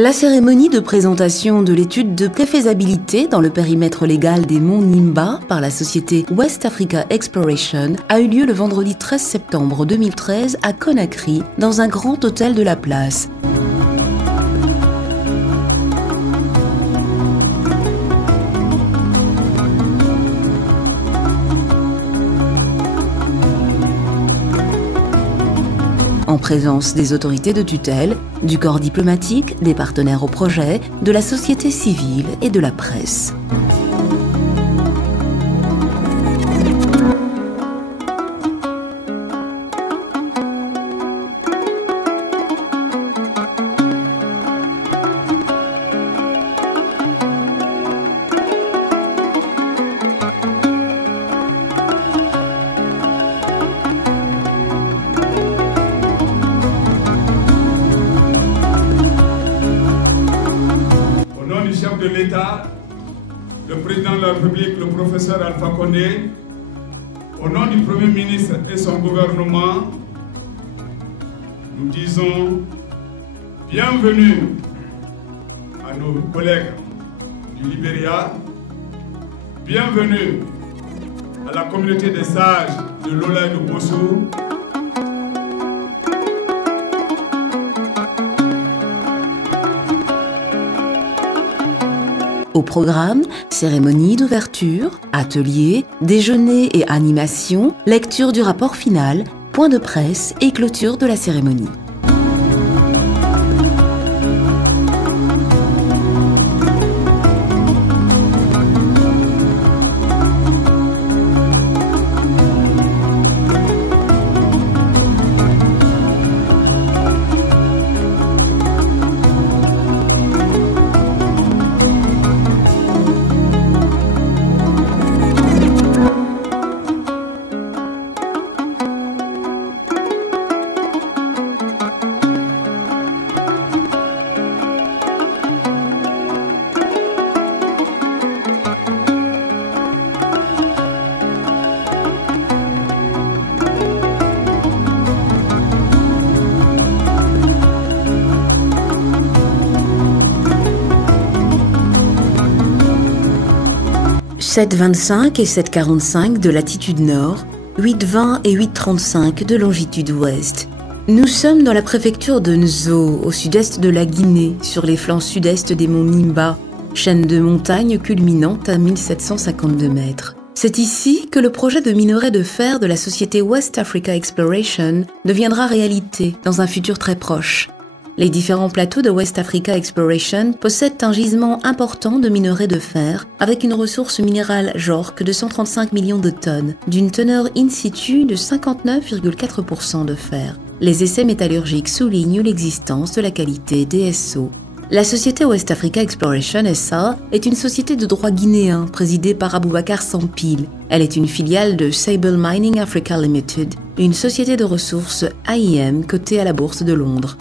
La cérémonie de présentation de l'étude de préfaisabilité dans le périmètre légal des monts Nimba par la société West Africa Exploration a eu lieu le vendredi 13 septembre 2013 à Conakry, dans un grand hôtel de la place. En présence des autorités de tutelle, du corps diplomatique, des partenaires au projet, de la société civile et de la presse. De l'État, le président de la République, le professeur Alpha Condé, au nom du Premier ministre et son gouvernement, nous disons bienvenue à nos collègues du Libéria, bienvenue à la communauté des sages de l'Ola de Bossou. Au programme, cérémonie d'ouverture, ateliers, déjeuner et animation, lecture du rapport final, point de presse et clôture de la cérémonie. « 7,25 et 7,45 de latitude nord, 8,20 et 8,35 de longitude ouest. Nous sommes dans la préfecture de Nzo, au sud-est de la Guinée, sur les flancs sud-est des monts Nimba, chaîne de montagnes culminante à 1752 mètres. C'est ici que le projet de minerai de fer de la société West Africa Exploration deviendra réalité dans un futur très proche. Les différents plateaux de West Africa Exploration possèdent un gisement important de minerai de fer avec une ressource minérale JORC de 135 millions de tonnes, d'une teneur in situ de 59,4% de fer. Les essais métallurgiques soulignent l'existence de la qualité DSO. La société West Africa Exploration SA est une société de droit guinéen présidée par Aboubacar Sampil. Elle est une filiale de Sable Mining Africa Limited, une société de ressources AIM cotée à la bourse de Londres.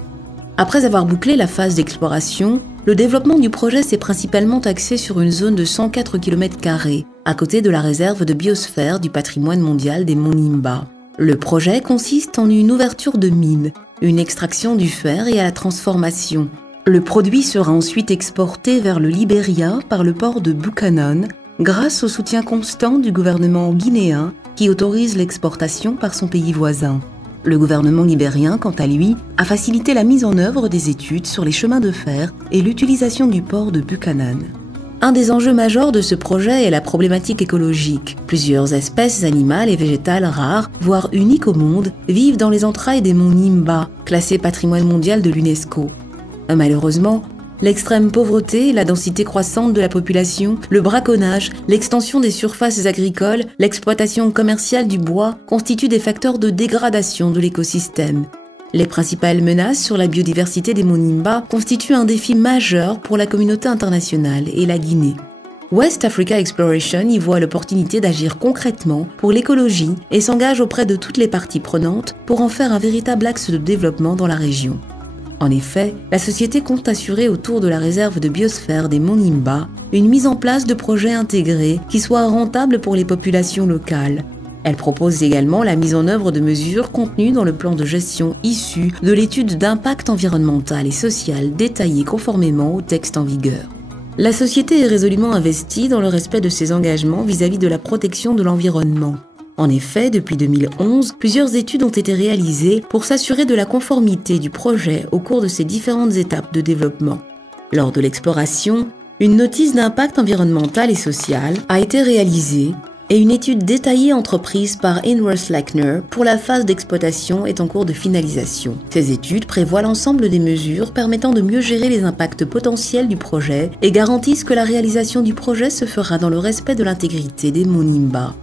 Après avoir bouclé la phase d'exploration, le développement du projet s'est principalement axé sur une zone de 104 km², à côté de la réserve de biosphère du patrimoine mondial des monts Nimba. Le projet consiste en une ouverture de mine, une extraction du fer et à la transformation. Le produit sera ensuite exporté vers le Libéria par le port de Buchanan, grâce au soutien constant du gouvernement guinéen qui autorise l'exportation par son pays voisin. Le gouvernement libérien, quant à lui, a facilité la mise en œuvre des études sur les chemins de fer et l'utilisation du port de Buchanan. Un des enjeux majeurs de ce projet est la problématique écologique. Plusieurs espèces animales et végétales rares, voire uniques au monde, vivent dans les entrailles des monts Nimba, classés patrimoine mondial de l'UNESCO. Malheureusement, l'extrême pauvreté, la densité croissante de la population, le braconnage, l'extension des surfaces agricoles, l'exploitation commerciale du bois constituent des facteurs de dégradation de l'écosystème. Les principales menaces sur la biodiversité des monts Nimba constituent un défi majeur pour la communauté internationale et la Guinée. West Africa Exploration y voit l'opportunité d'agir concrètement pour l'écologie et s'engage auprès de toutes les parties prenantes pour en faire un véritable axe de développement dans la région. En effet, la société compte assurer autour de la réserve de biosphère des monts Nimba une mise en place de projets intégrés qui soient rentables pour les populations locales. Elle propose également la mise en œuvre de mesures contenues dans le plan de gestion issu de l'étude d'impact environnemental et social détaillée conformément au texte en vigueur. La société est résolument investie dans le respect de ses engagements vis-à-vis de la protection de l'environnement. En effet, depuis 2011, plusieurs études ont été réalisées pour s'assurer de la conformité du projet au cours de ses différentes étapes de développement. Lors de l'exploration, une notice d'impact environnemental et social a été réalisée et une étude détaillée entreprise par Inworth Lachner pour la phase d'exploitation est en cours de finalisation. Ces études prévoient l'ensemble des mesures permettant de mieux gérer les impacts potentiels du projet et garantissent que la réalisation du projet se fera dans le respect de l'intégrité des monts Nimba.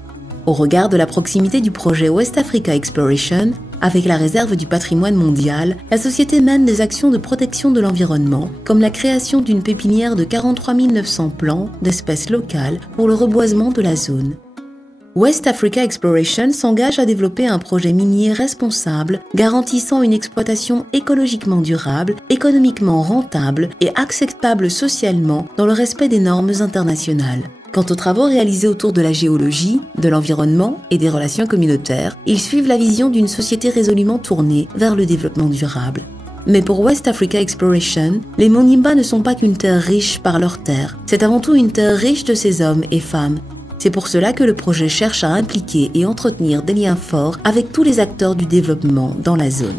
Au regard de la proximité du projet West Africa Exploration, avec la réserve du patrimoine mondial, la société mène des actions de protection de l'environnement, comme la création d'une pépinière de 43 900 plants d'espèces locales pour le reboisement de la zone. West Africa Exploration s'engage à développer un projet minier responsable, garantissant une exploitation écologiquement durable, économiquement rentable et acceptable socialement dans le respect des normes internationales. Quant aux travaux réalisés autour de la géologie, de l'environnement et des relations communautaires, ils suivent la vision d'une société résolument tournée vers le développement durable. Mais pour West Africa Exploration, les monts Nimba ne sont pas qu'une terre riche par leurs terres, c'est avant tout une terre riche de ses hommes et femmes. C'est pour cela que le projet cherche à impliquer et entretenir des liens forts avec tous les acteurs du développement dans la zone.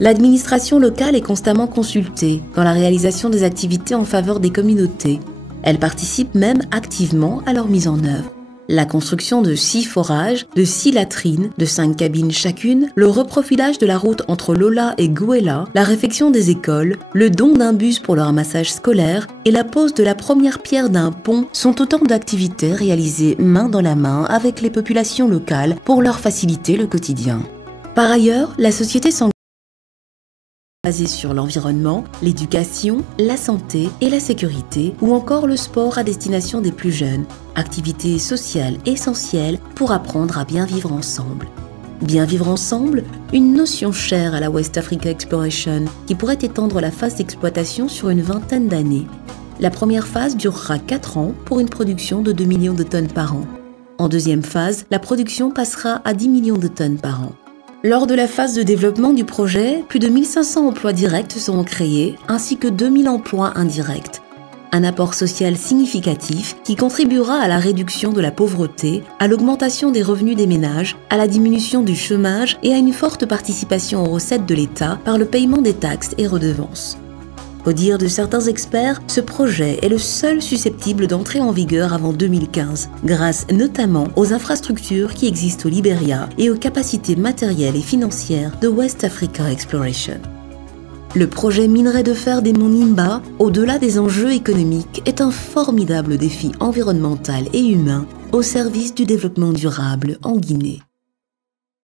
L'administration locale est constamment consultée dans la réalisation des activités en faveur des communautés. Elle participe même activement à leur mise en œuvre. La construction de 6 forages, de 6 latrines, de 5 cabines chacune, le reprofilage de la route entre Lola et Gouela, la réfection des écoles, le don d'un bus pour le ramassage scolaire et la pose de la première pierre d'un pont sont autant d'activités réalisées main dans la main avec les populations locales pour leur faciliter le quotidien. Par ailleurs, la société s'engage basé sur l'environnement, l'éducation, la santé et la sécurité, ou encore le sport à destination des plus jeunes, activité sociale essentielle pour apprendre à bien vivre ensemble. Bien vivre ensemble, une notion chère à la West Africa Exploration qui pourrait étendre la phase d'exploitation sur une vingtaine d'années. La première phase durera 4 ans pour une production de 2 millions de tonnes par an. En deuxième phase, la production passera à 10 millions de tonnes par an. Lors de la phase de développement du projet, plus de 1500 emplois directs seront créés, ainsi que 2000 emplois indirects. Un apport social significatif qui contribuera à la réduction de la pauvreté, à l'augmentation des revenus des ménages, à la diminution du chômage et à une forte participation aux recettes de l'État par le paiement des taxes et redevances. Au dire de certains experts, ce projet est le seul susceptible d'entrer en vigueur avant 2015, grâce notamment aux infrastructures qui existent au Libéria et aux capacités matérielles et financières de West Africa Exploration. Le projet minerai de fer des monts Nimba, au-delà des enjeux économiques, est un formidable défi environnemental et humain au service du développement durable en Guinée.